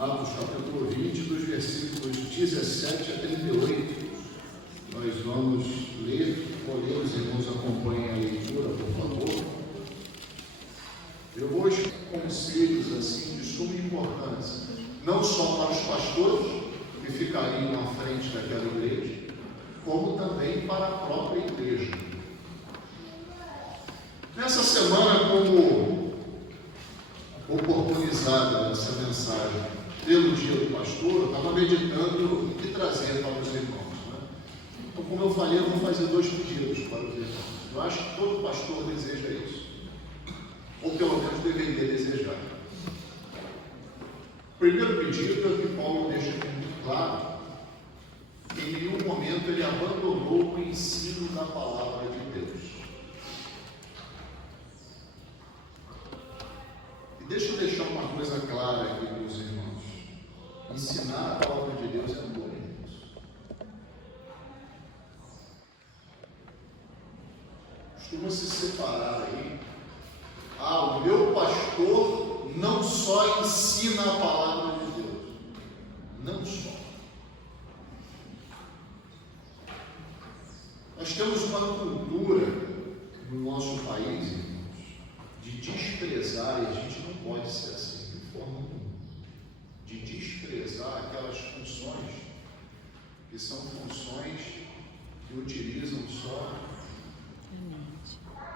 Atos capítulo 20, dos versículos 17 a 38. Nós vamos ler, porém os irmãos acompanhem a leitura, por favor. Eu vou expor conselhos assim de suma importância, não só para os pastores que ficariam à frente daquela igreja, como também para a própria igreja. Nessa semana, como oportunizada essa mensagem pelo dia do pastor, eu estava meditando o que trazer para os irmãos, né? Então, como eu falei, eu vou fazer 2 pedidos para os irmãos. Eu acho que todo pastor deseja isso, ou pelo menos deveria desejar. O primeiro pedido é que Paulo deixa muito claro que em nenhum momento ele abandonou o ensino da palavra de Deus. E deixa eu deixar uma coisa clara aqui, meus irmãos. Ensinar a palavra de Deus é amor em Deus. Costuma se separar aí. O meu pastor não só ensina a palavra de Deus. Não só. Nós temos uma cultura no nosso país, irmãos, de desprezar, e a gente não pode ser assim, de forma alguma, de desprezar aquelas funções que são funções que utilizam só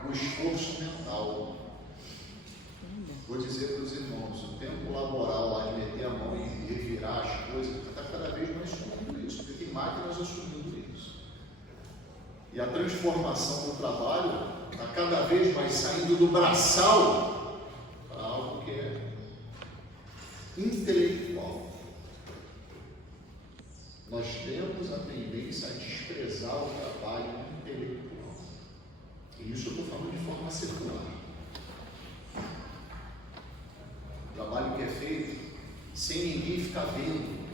o esforço mental. Vou dizer para os irmãos, o tempo laboral lá de meter a mão e revirar as coisas está cada vez mais sumindo isso, porque tem máquinas assumindo isso. E a transformação do trabalho está cada vez mais saindo do braçal para algo que é intelectual. Nós temos a tendência a desprezar o trabalho intelectual. E isso eu estou falando de forma secular. O trabalho que é feito sem ninguém ficar vendo,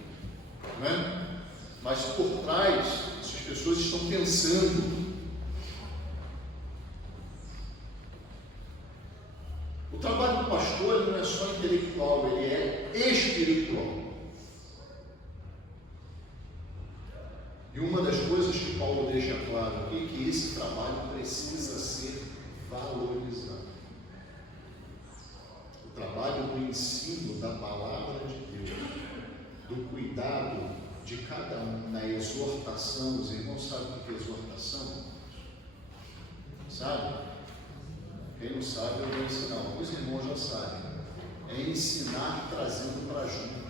não é? Mas por trás, essas pessoas estão pensando. O trabalho do pastor não é só intelectual, ele é espiritual. E uma das coisas que Paulo deixa claro aqui é que esse trabalho precisa ser valorizado. O trabalho do ensino da palavra de Deus, do cuidado de cada um na exortação. Os irmãos sabem o que é exortação? Sabe? Quem não sabe, eu vou ensinar. Os irmãos já sabem. É ensinar trazendo para junto.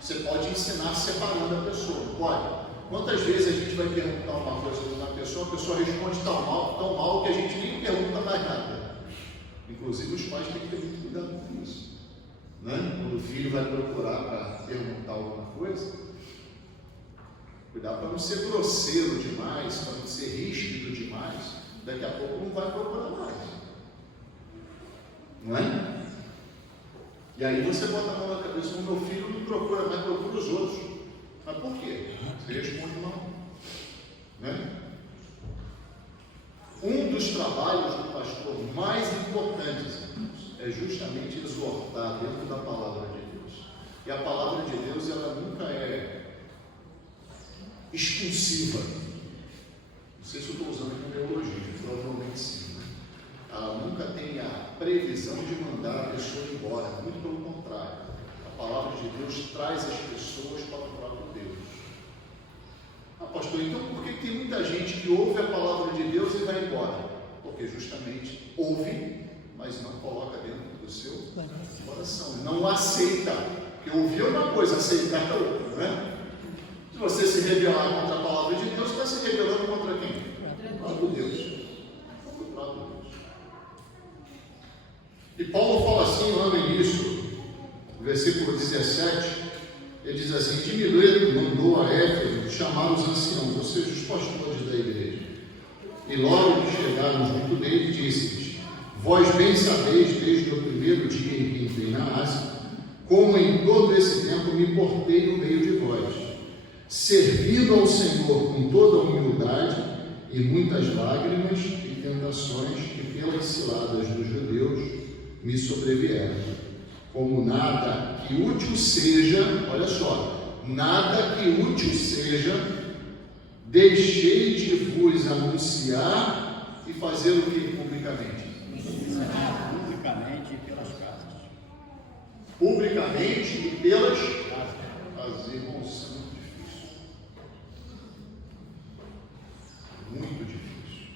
Você pode ensinar separando a pessoa, pode. Quantas vezes a gente vai perguntar uma coisa para uma pessoa, a pessoa responde tão mal que a gente nem pergunta mais nada. Inclusive os pais têm que ter muito cuidado com isso, né? Quando o filho vai procurar para perguntar alguma coisa, cuidar para não ser grosseiro demais, para não ser ríspido demais, daqui a pouco não vai procurar mais, não é? E aí você bota a mão na cabeça, o meu filho não procura mais, procura os outros. Mas por quê? Você responde não, né? Um dos trabalhos do pastor mais importantes, irmãos, é justamente exortar dentro da palavra de Deus. E a palavra de Deus, ela nunca é expulsiva. Não sei se eu estou usando como neologia, provavelmente sim, né? Ela nunca tem a previsão de mandar a pessoa embora, muito pelo contrário. A palavra de Deus traz as pessoas para o próprio Deus. Pastor, então por que tem muita gente que ouve a palavra de Deus e vai embora? Porque justamente ouve, mas não coloca dentro do seu coração, não aceita. Porque ouvir é uma coisa, aceitar é outra, né? Se você se rebelar contra a palavra de Deus, você está se rebelando contra quem? O próprio Deus. Contra o próprio Deus. E Paulo fala assim lá no início, no versículo 17, ele diz assim: Diminuído mandou a Éfeso chamar os anciãos, ou seja, os pastores da igreja. E logo que chegaram junto dele, disse-lhes: Vós bem sabeis, desde o primeiro dia em que entrei na Ásia, como em todo esse tempo me portei no meio de vós, servindo ao Senhor com toda a humildade e muitas lágrimas e tentações que pelas ciladas dos judeus me sobrevieram. como nada que útil seja, olha só, nada que útil seja, deixei de vos anunciar e fazer o que publicamente? Ensinar publicamente e pelas casas. Publicamente e pelas casas. Irmãos, isso é muito difícil. Muito difícil.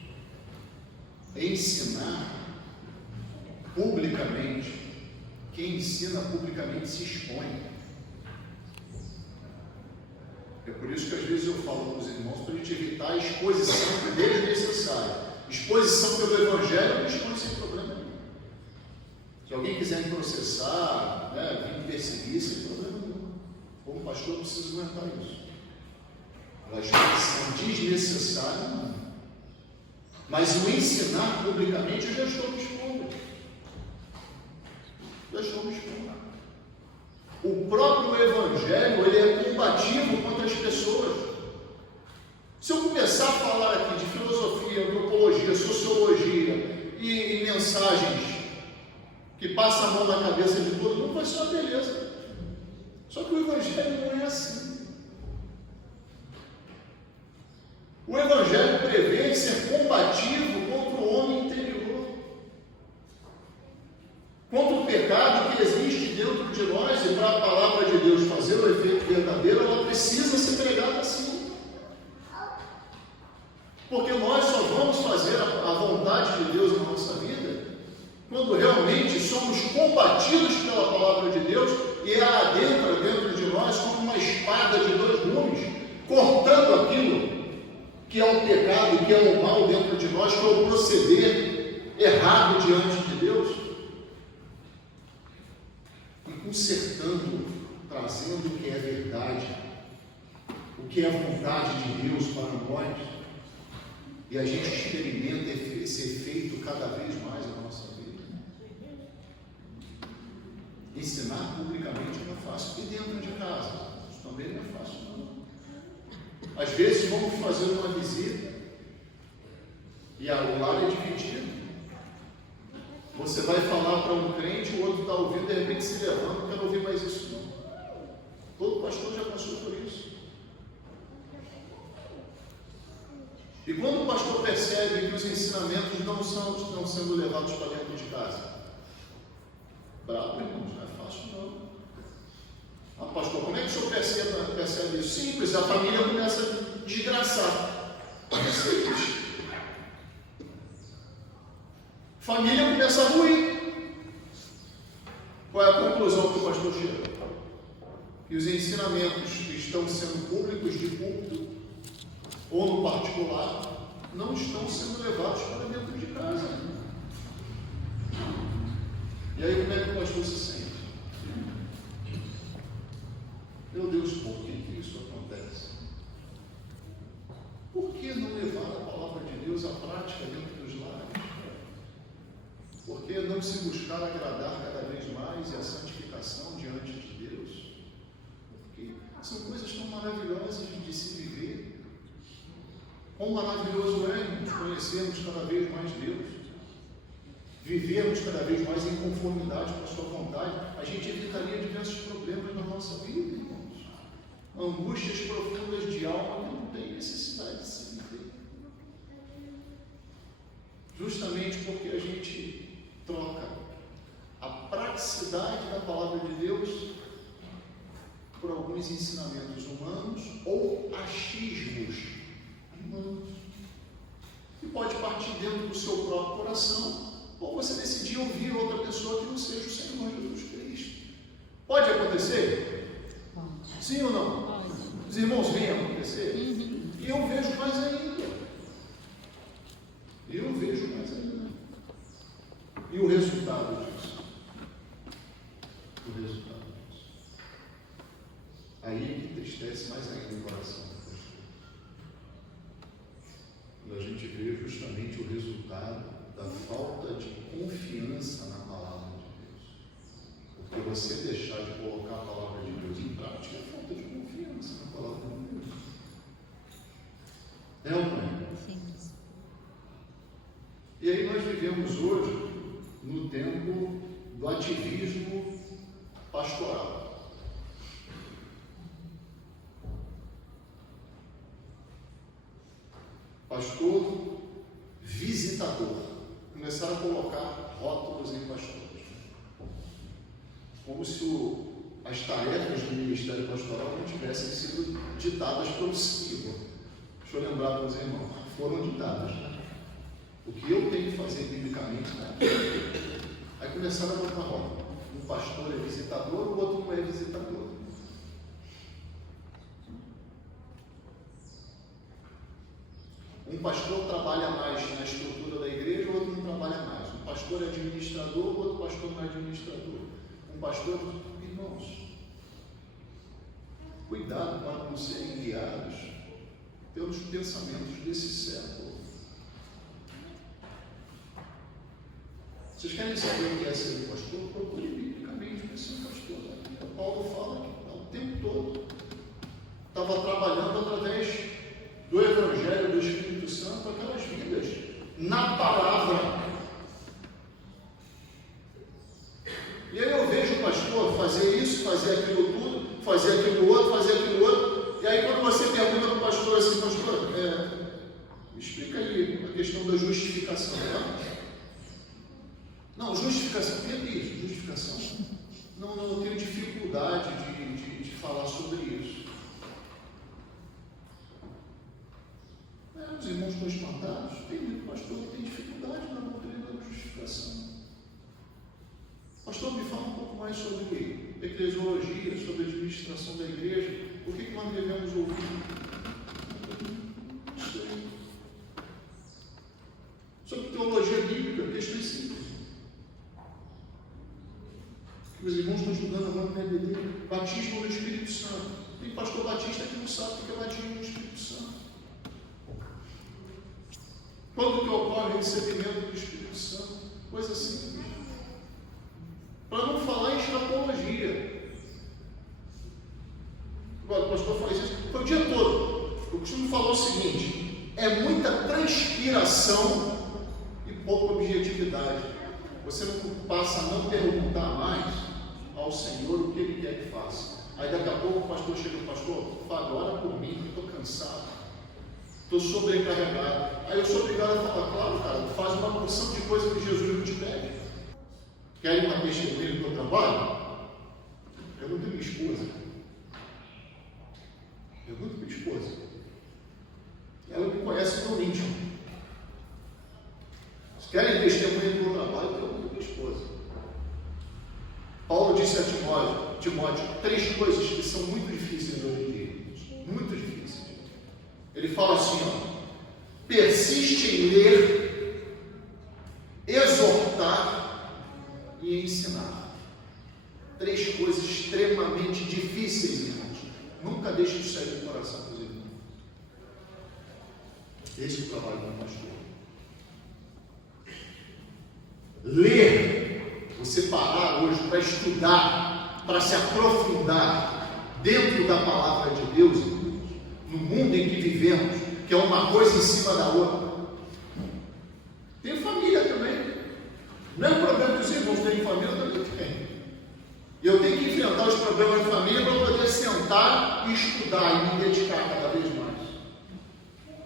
Ensinar publicamente. Quem ensina publicamente se expõe. É por isso que às vezes eu falo com os irmãos para a gente evitar a exposição desnecessária. Exposição pelo Evangelho não expõe sem problema nenhum. Se alguém quiser me processar, vir me perseguir, sem problema nenhum. Como pastor, eu preciso aguentar isso. A exposição desnecessária não. Mas o ensinar publicamente eu já estou me expondo. O próprio Evangelho, ele é combativo contra as pessoas. Se eu começar a falar aqui de filosofia, antropologia, sociologia e mensagens que passam a mão na cabeça de todo mundo, vai ser uma beleza. Só que o Evangelho não é assim. O Evangelho prevê ser combativo contra o homem interior. Contra o pecado que existe dentro de nós, e para a palavra de Deus fazer o efeito verdadeiro, ela precisa ser pregada assim. Porque nós só vamos fazer a vontade de Deus na nossa vida quando realmente somos combatidos pela palavra de Deus e ela adentra dentro de nós como uma espada de dois gumes, cortando aquilo que é o pecado, que é o mal dentro de nós, que é o proceder errado diante de Deus. Consertando, trazendo o que é verdade, o que é a vontade de Deus para nós, e a gente experimenta esse efeito cada vez mais na nossa vida. Ensinar publicamente não é fácil, e dentro de casa isso também não é fácil, não. Às vezes vamos fazer uma visita e o lar é dividido. Você vai falar para um crente, o outro está ouvindo, de repente se levanta, não quero ouvir mais isso não. Todo pastor já passou por isso. E quando o pastor percebe que os ensinamentos não estão sendo levados para dentro de casa, bravo, irmãos, não é fácil não. Ah, pastor, como é que o senhor percebe isso? Simples, a família começa a desgraçar. É simples. Família começa ruim. Qual é a conclusão que o pastor chega? Que os ensinamentos que estão sendo públicos de púlpito ou no particular não estão sendo levados para dentro de casa. E aí como é que o pastor se sente? Meu Deus, por que isso acontece? Por que não levar a palavra de Deus à prática dentro dos lares? Por que não se buscar agradar cada vez mais e a santificação diante de Deus? Porque são coisas tão maravilhosas de se viver. Quão maravilhoso é conhecermos cada vez mais Deus, vivermos cada vez mais em conformidade com a sua vontade. A gente evitaria diversos problemas na nossa vida, irmãos. Angústias profundas de alma que não tem necessidade de se viver. Justamente porque a gente troca a praticidade da palavra de Deus por alguns ensinamentos humanos ou achismos humanos. E pode partir dentro do seu próprio coração, ou você decidir ouvir outra pessoa que não seja o Senhor Jesus Cristo. Pode acontecer? Pode. Sim ou não? Pode. Os irmãos veem acontecer? E eu vejo mais ainda. E o resultado disso? Aí que entristece mais ainda o coração. Quando a gente vê justamente o resultado da falta de confiança na palavra de Deus. Porque você deixar de colocar a palavra de Deus em prática é falta de confiança na palavra de Deus. É ou não é? Sim. E aí nós vivemos hoje no tempo do ativismo pastor visitador. Começaram a colocar rótulos em pastores. Como se as tarefas do ministério pastoral não tivessem sido ditadas pelo Senhor. Deixa eu lembrar para os irmãos, foram ditadas. O que eu tenho que fazer biblicamente, né? Aí começaram a botar rótulos. Um pastor é visitador, o outro não é visitador. Um pastor trabalha mais na estrutura da igreja, o outro não trabalha mais. Um pastor é administrador, o outro pastor não é administrador. Um pastor, irmãos, cuidado para não serem guiados pelos pensamentos desse século. Vocês querem saber o que é ser um pastor? Procure biblicamente o que é ser um pastor. Paulo fala o tempo todo. Estava trabalhando através do Evangelho do Espírito Santo aquelas vidas, na palavra. E aí eu vejo o pastor fazer isso, fazer aquilo tudo, fazer aquilo outro, fazer aquilo outro. E aí quando você pergunta para o pastor assim, pastor, me explica aí a questão da justificação, tá? Não, justificação, o que é isso? Justificação? Não, eu tenho dificuldade de falar sobre isso. Os irmãos estão espantados. Tem muito pastor que tem dificuldade na doutrina da justificação. Pastor, me fala um pouco mais sobre eclesiologia, sobre a administração da igreja. O que nós devemos ouvir? Não sei. Sobre teologia bíblica, questões simples. Os irmãos estão estudando agora no PBD, batismo no Espírito Santo. Tem pastor batista que não sabe o que é batismo no Espírito Santo. Quando que ocorre o recebimento do Espírito Santo? Coisa simples. Para não falar em escatologia. Agora, o pastor faz isso foi o dia todo. Eu costumo falar o seguinte: é muita transpiração e pouca objetividade. Você não passa a não perguntar mais ao Senhor o que Ele quer que faça. Aí daqui a pouco o pastor chega e pastor, ora por mim, estou cansado, estou sobrecarregado. Aí eu sou obrigado a falar, claro, cara, faz uma porção de coisa que Jesus não te pede. Querem uma testemunha do meu trabalho? Pergunta minha esposa. Ela me conhece no íntimo. Se querem testemunha do meu trabalho, pergunta minha esposa. Paulo disse a Timóteo 3 coisas que são muito difíceis hoje em dia. Muito difíceis. Ele fala assim, persiste em ler, exortar e ensinar. 3 coisas extremamente difíceis, irmãos. Nunca deixe de sair do coração dos irmãos. Esse é o trabalho do pastor. Ler, você parar hoje para estudar, para se aprofundar dentro da palavra de Deus, no mundo em que vivemos, que é uma coisa em cima da outra. Tem família também. Não é um problema dos irmãos terem família, eu também tenho. E eu tenho que enfrentar os problemas de família para poder sentar e estudar e me dedicar cada vez mais.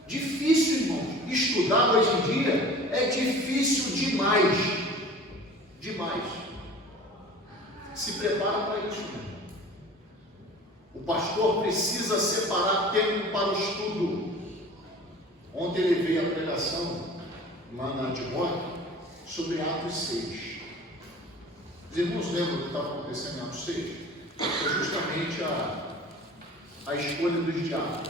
Difícil, irmãos. Estudar hoje em dia é difícil demais. Demais. Se prepara para isso, irmão. O pastor precisa separar tempo para o estudo. Ontem ele veio a pregação lá na Timóteo sobre Atos 6. Os irmãos lembram o que estava acontecendo em Atos 6? Foi justamente a escolha dos diáconos.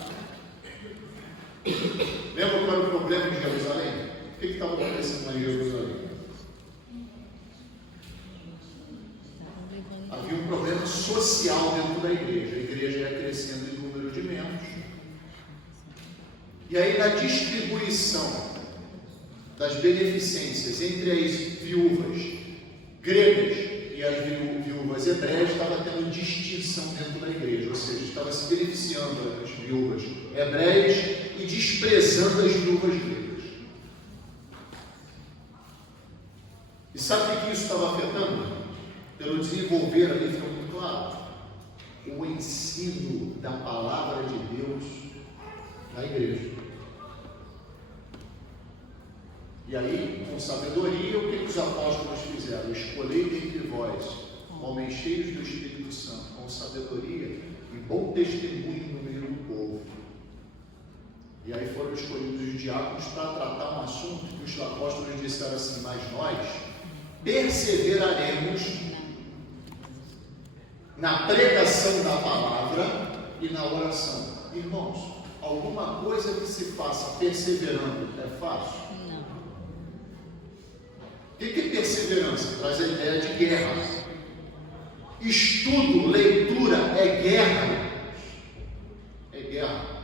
Lembra qual era o problema de Jerusalém? O que estava acontecendo lá em Jerusalém? Havia um problema social dentro da igreja. A igreja ia crescendo em número de membros. E aí, na distribuição das beneficências entre as viúvas gregas e as viúvas hebreias, estava tendo distinção dentro da igreja, ou seja, estava se beneficiando as viúvas hebreias e desprezando as viúvas gregas. E sabe o que isso estava afetando? Pelo desenvolver ali, fica muito claro, o ensino da palavra de Deus na igreja. E aí, com sabedoria, o que os apóstolos fizeram? Escolhei dentre vós homens cheios do Espírito Santo, com sabedoria e bom testemunho no meio do povo. E aí foram escolhidos os diáconos para tratar um assunto que os apóstolos disseram assim: mas nós perseveraremos na pregação da palavra e na oração. Irmãos, alguma coisa que se faça perseverando é fácil? Não. O que é perseverança? Traz a ideia de guerra. Estudo, leitura é guerra. É guerra.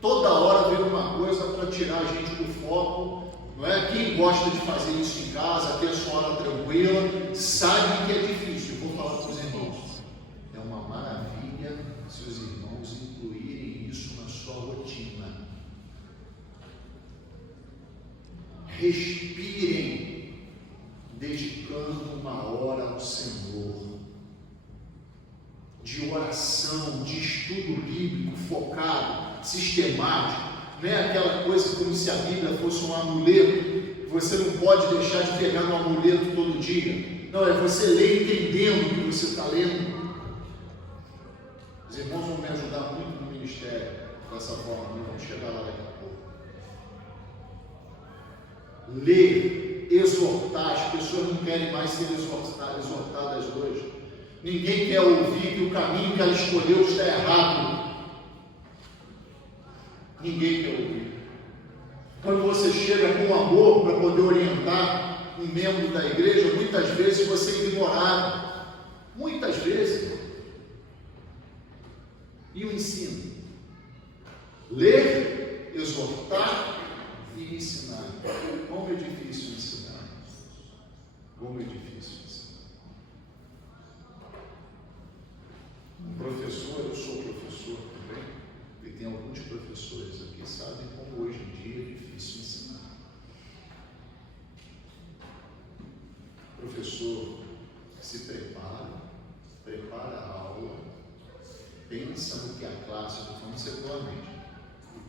Toda hora vem uma coisa para tirar a gente do foco. Não é? Quem gosta de fazer isso em casa, ter a sua hora tranquila, sabe que é difícil. Eu vou falar para os irmãos. É uma maravilha se os irmãos incluírem isso na sua rotina. Respirem, dedicando uma hora ao Senhor, de oração, de estudo bíblico focado, sistemático. Não é aquela coisa como se a Bíblia fosse um amuleto. Você não pode deixar de pegar no amuleto todo dia. Não, é você ler entendendo o que você está lendo. Os irmãos vão me ajudar muito no ministério dessa forma. Nós vamos chegar lá daqui a pouco. Ler, exortar. As pessoas não querem mais ser exortadas hoje. Ninguém quer ouvir que o caminho que ela escolheu está errado. Ninguém quer ouvir. Quando você chega com amor para poder orientar um membro da igreja, muitas vezes você é ignorado. Muitas vezes. E o ensino? Ler, exortar e ensinar. Como é difícil ensinar. Como é difícil ensinar. Um professor, eu sou professor também, e tem alguns professores aqui, sabem como hoje em dia é difícil ensinar. O professor se prepara a aula, pensa no que a classe, estou falando secularmente,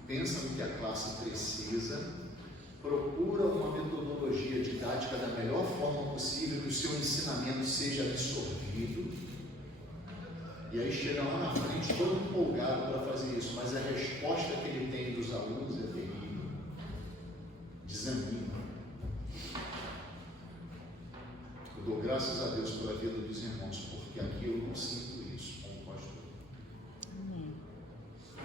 pensa no que a classe precisa, procura uma metodologia didática da melhor forma possível que o seu ensinamento seja absorvido. E aí chega lá na frente todo empolgado para fazer isso, mas a resposta que ele tem dos alunos é terrível. Desanima. Eu dou graças a Deus pela vida dos irmãos, porque aqui eu não sinto isso como pastor.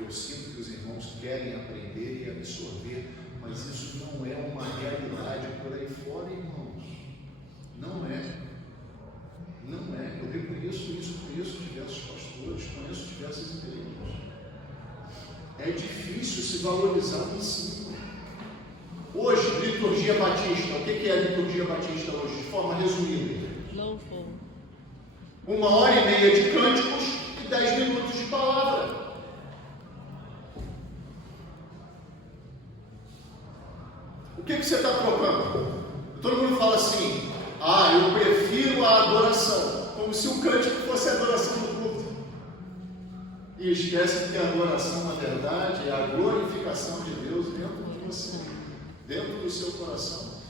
Eu sinto que os irmãos querem aprender e absorver, mas isso não é uma realidade por aí fora, irmãos. Não é. Não é. Eu reconheço isso, conheço diversos pastores, conheço diversas igrejas. É difícil se valorizar o ensino. Hoje, liturgia batista. O que é a liturgia batista hoje? De forma resumida. Louvor. 1h30 de cânticos e 10 minutos de palavra. O que você está trocando? Todo mundo fala assim: eu prefiro a adoração, como se o cântico fosse a adoração do culto. E esquece que a adoração, na verdade, é a glorificação de Deus dentro de você, dentro do seu coração.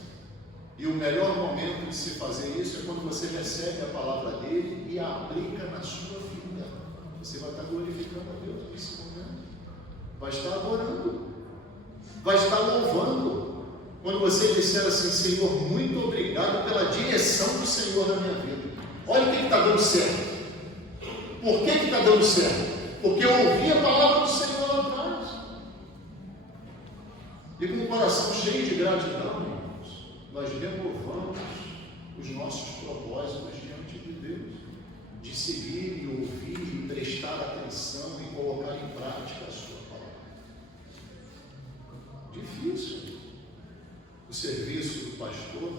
E o melhor momento de se fazer isso é quando você recebe a palavra dele e a aplica na sua vida. Você vai estar glorificando a Deus nesse momento. Vai estar adorando. Vai estar louvando. Quando você disser assim: Senhor, muito obrigado pela direção do Senhor na minha vida. Olha o que está dando certo. Por que está dando certo? Porque eu ouvi a palavra do Senhor lá atrás. E com o coração cheio de gratidão, irmãos, nós renovamos os nossos propósitos diante de Deus. De seguir e ouvir e prestar atenção e colocar em prática a sua palavra. Difícil o serviço do pastor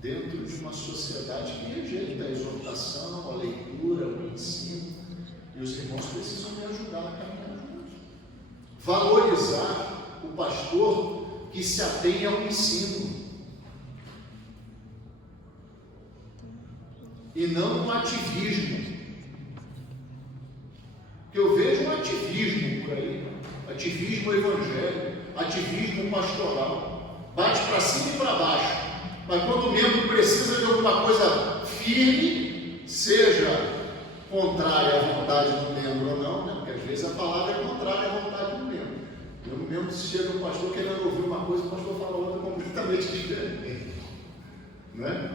dentro de uma sociedade que rejeita a exortação, a leitura, o ensino. E os irmãos precisam me ajudar a caminhar juntos. Valorizar o pastor que se atém ao ensino. E não um ativismo. Porque eu vejo um ativismo por aí. Ativismo evangélico, ativismo pastoral. bate para cima e para baixo. Mas quando o membro precisa de alguma coisa firme, seja contrária à vontade do membro ou não, né? Porque às vezes a palavra é contrária à vontade do membro. E o membro chega o pastor querendo ouvir uma coisa, o pastor fala outra completamente diferente. Não é?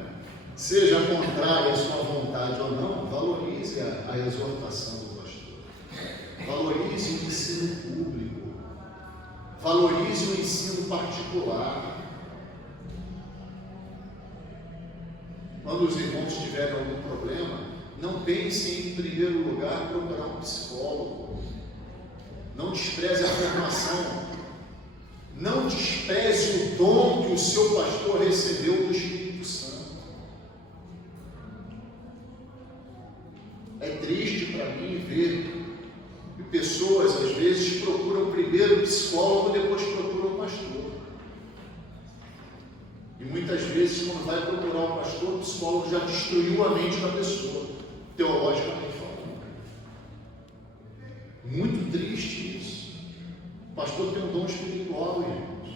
Seja contrária à sua vontade ou não, valorize a exortação do pastor. Valorize o ensino público. Valorize o ensino particular. Quando os irmãos tiverem algum problema, não pensem em primeiro lugar procurar um psicólogo. Não despreze a formação. Não despreze o dom que o seu pastor recebeu do Espírito Santo. É triste para mim ver que pessoas às vezes procuram primeiro o psicólogo, depois procuram o pastor. E muitas vezes, quando vai procurar o pastor, o psicólogo já destruiu a mente da pessoa, teologicamente falando. Muito triste isso. O pastor tem um dom espiritual, irmãos.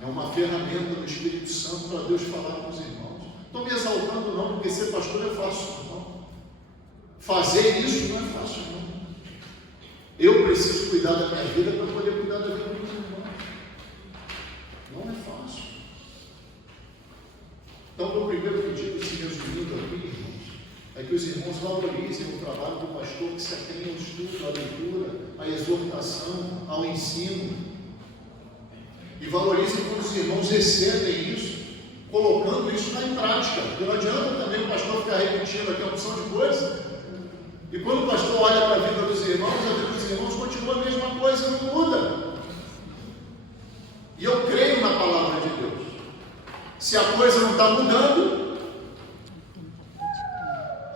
É uma ferramenta do Espírito Santo para Deus falar com os irmãos. Estou me exaltando não, porque ser pastor é fácil, não. Fazer isso não é fácil, não. Eu preciso cuidar da minha vida para poder cuidar da vida do meu irmão. Não é fácil. Então, o meu primeiro pedido, se resumindo aqui, irmãos, é que os irmãos valorizem o trabalho do pastor que se atém ao estudo, à leitura, à exortação, ao ensino. E valorizem quando os irmãos recebem isso, colocando isso em prática. Porque não adianta também o pastor ficar repetindo aqui a opção de coisa. E quando o pastor olha para a vida dos irmãos, a vida dos irmãos continua a mesma coisa, não muda. E eu creio na palavra de Deus. Se a coisa não está mudando,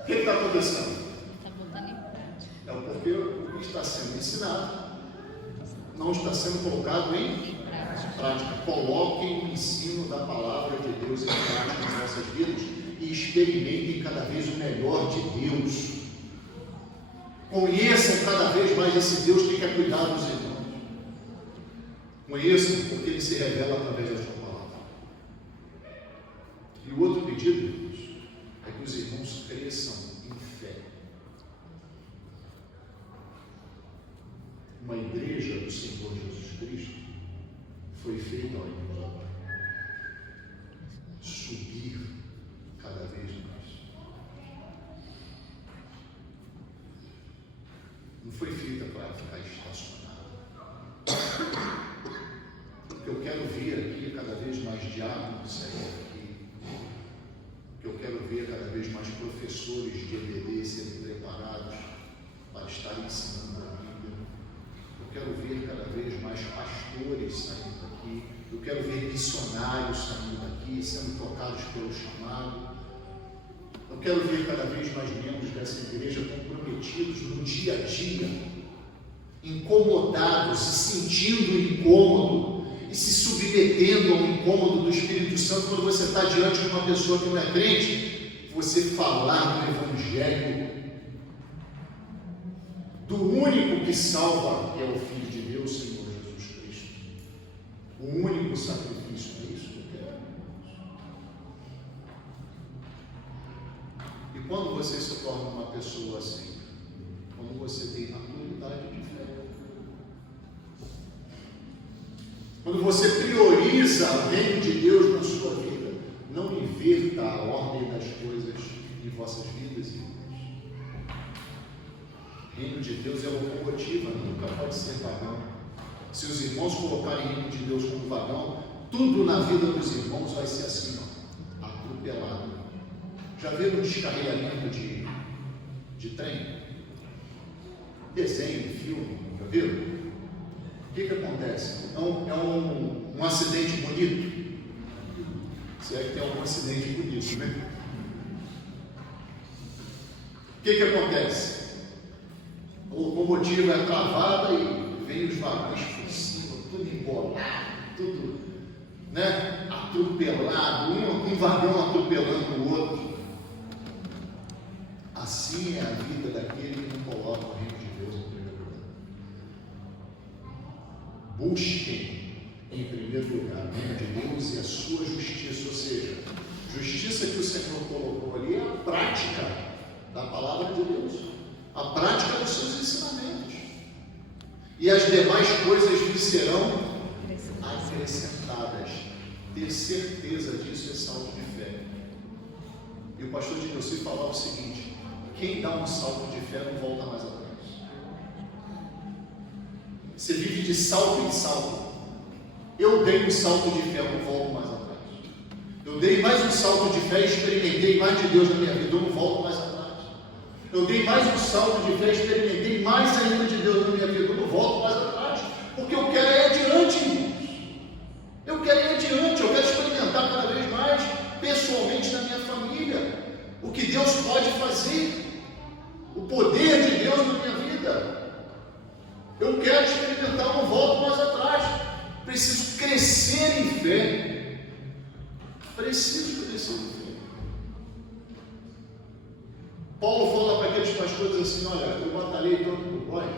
o que está acontecendo? É porque o que está sendo ensinado não está sendo colocado em prática. Coloquem o ensino da palavra de Deus em prática nas nossas vidas e experimentem cada vez o melhor de Deus. Conheçam cada vez mais esse Deus que quer cuidar dos irmãos. Conheçam porque Ele se revela através da sua palavra. E o outro pedido, irmãos, é que os irmãos cresçam em fé. Uma igreja do Senhor Jesus Cristo foi feita ao irmão subir cada vez mais. Não foi feita para ficar estacionada. O que eu quero ver aqui é cada vez mais diáconos saírem aqui. O que eu quero ver é cada vez mais professores de EBD serem preparados para estar ensinando a Bíblia. Eu quero ver cada vez mais pastores saindo daqui. Eu quero ver missionários saindo daqui, sendo tocados pelo chamado. Eu quero ver cada vez mais membros dessa igreja comprometidos no dia a dia, incomodados, se sentindo incômodo e se submetendo ao incômodo do Espírito Santo quando você está diante de uma pessoa que não é crente, você falar do Evangelho, do único que salva, que é o Filho de Deus, Senhor Jesus Cristo. O único sacrifício é isso que eu quero. E quando você se torna uma pessoa assim, quando você tem maturidade de fé, quando você prioriza o reino de Deus na sua vida, não inverta a ordem das coisas em vossas vidas, irmãos. O reino de Deus é locomotiva, nunca pode ser vagão. Se os irmãos colocarem o reino de Deus como vagão, tudo na vida dos irmãos vai ser assim, ó, atropelado. Já viram um descarregamento de trem? Desenho, filme, já viram? O que acontece? É um acidente bonito? Se é que tem algum acidente bonito, né? O que acontece? A locomotiva é travada e vem os vagões por cima, tudo embolado, tudo, né, atropelado, um vagão atropelando o outro. Assim é a vida daquele que não coloca o reino de Deus em primeiro lugar. Busquem em primeiro primeiro lugar, o reino de Deus e a sua justiça, ou seja, justiça que o Senhor colocou ali é a prática da palavra de Deus, a prática dos seus ensinamentos. E as demais coisas lhe serão acrescentadas. Ter certeza disso é salto de fé. E o pastor de Deus falava o seguinte: quem dá um salto de fé não volta mais atrás. Você vive de salto em salto. Eu dei um salto de fé, não volto mais atrás. Eu dei mais um salto de fé, experimentei mais de Deus na minha vida, eu não volto mais atrás. Eu dei mais um salto de fé, experimentei mais ainda de Deus na minha vida, eu não volto mais atrás. Porque eu quero ir adiante, irmãos. Eu quero ir adiante, eu quero experimentar cada vez mais, pessoalmente na minha família, o que Deus pode fazer, o poder de Deus na minha vida. Eu quero experimentar, eu não volto mais atrás. Preciso crescer em fé. Preciso crescer em fé. Paulo fala para aqueles pastores assim: olha, eu batalhei tanto por vós,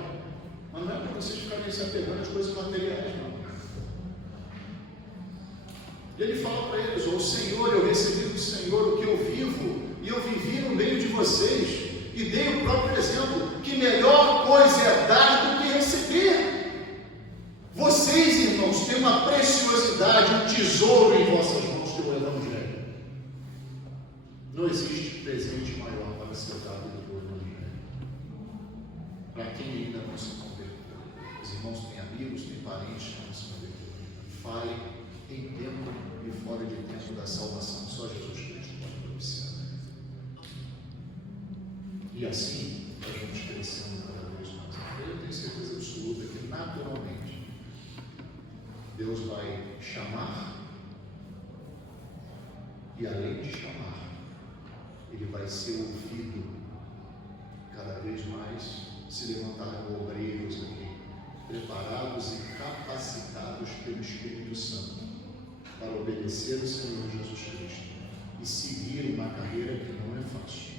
mas não é para vocês ficarem se apegando às coisas materiais, não. E ele fala para eles: o Senhor, eu recebi do Senhor o que eu vivo, e eu vivi no meio de vocês, e dei o próprio exemplo, que melhor coisa é dar do que receber. Vocês, irmãos, têm uma preciosidade, um tesouro em vossas mãos, que é o Evangelho. Não existe presente maior para ser dado do que o Evangelho. Para quem ainda não se converteu, os irmãos têm amigos, têm parentes que não se converteram. Fale em tempo e fora de tempo da salvação, só Jesus Cristo pode propiciar. E assim, nós vamos crescendo cada vez mais. Eu tenho certeza absoluta que, naturalmente, Deus vai chamar, e além de chamar, Ele vai ser ouvido. Cada vez mais se levantarão obreiros aqui, preparados e capacitados pelo Espírito Santo, para obedecer ao Senhor Jesus Cristo e seguir uma carreira que não é fácil.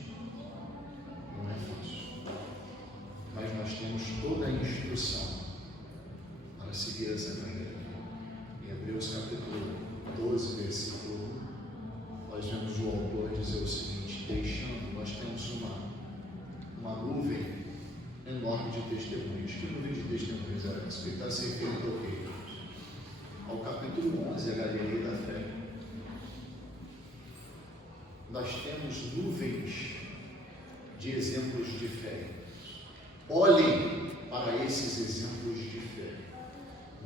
Não é fácil. Mas nós temos toda a instrução para seguir essa carreira. Em Hebreus capítulo 12, versículo 1, nós vemos o autor dizer o seguinte: nós temos uma nuvem enorme de testemunhos. Que nuvem de testemunhos era isso? Ele está se referindo ao quê? Ao capítulo 11, a Galileia da Fé. Nós temos nuvens de exemplos de fé. Olhem para esses exemplos de fé.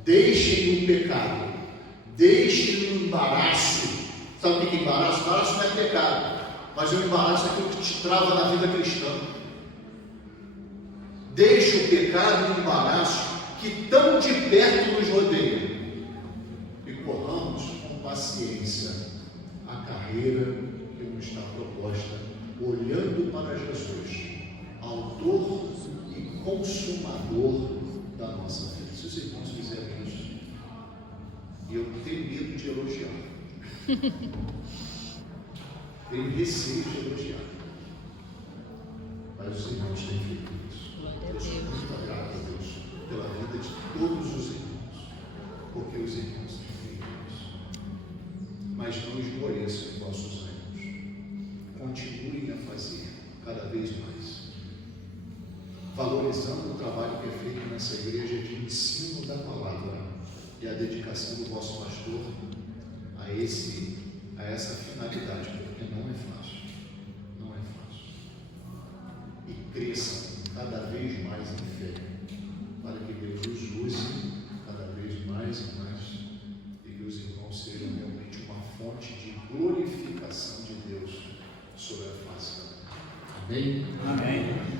Deixem o pecado, deixem o embaraço. Sabe o que é embaraço? Embaraço não é pecado, mas o embaraço é aquilo que te trava na vida cristã. Deixe o pecado e o embaraço que tão de perto nos rodeiam e corramos com paciência a carreira que nos está proposta, olhando para Jesus, autor e consumador da nossa fé. Se os irmãos fizerem isso, e eu tenho medo de elogiar, tenho receio de elogiar, mas os irmãos têm feito isso. Eu sou muito grato a Deus pela vida de todos os irmãos, porque os irmãos têm feito isso. Mas não esmoreçam em vossos ânimos, continuem a fazer cada vez mais, valorizando o trabalho que é feito nessa igreja de ensino da palavra e a dedicação do vosso pastor a essa finalidade, porque não é fácil, não é fácil. E cresçam cada vez mais em fé, para que Deus os use cada vez mais e mais, e que os irmãos sejam realmente uma fonte de glorificação de Deus sobre a face da terra. Amém? Amém.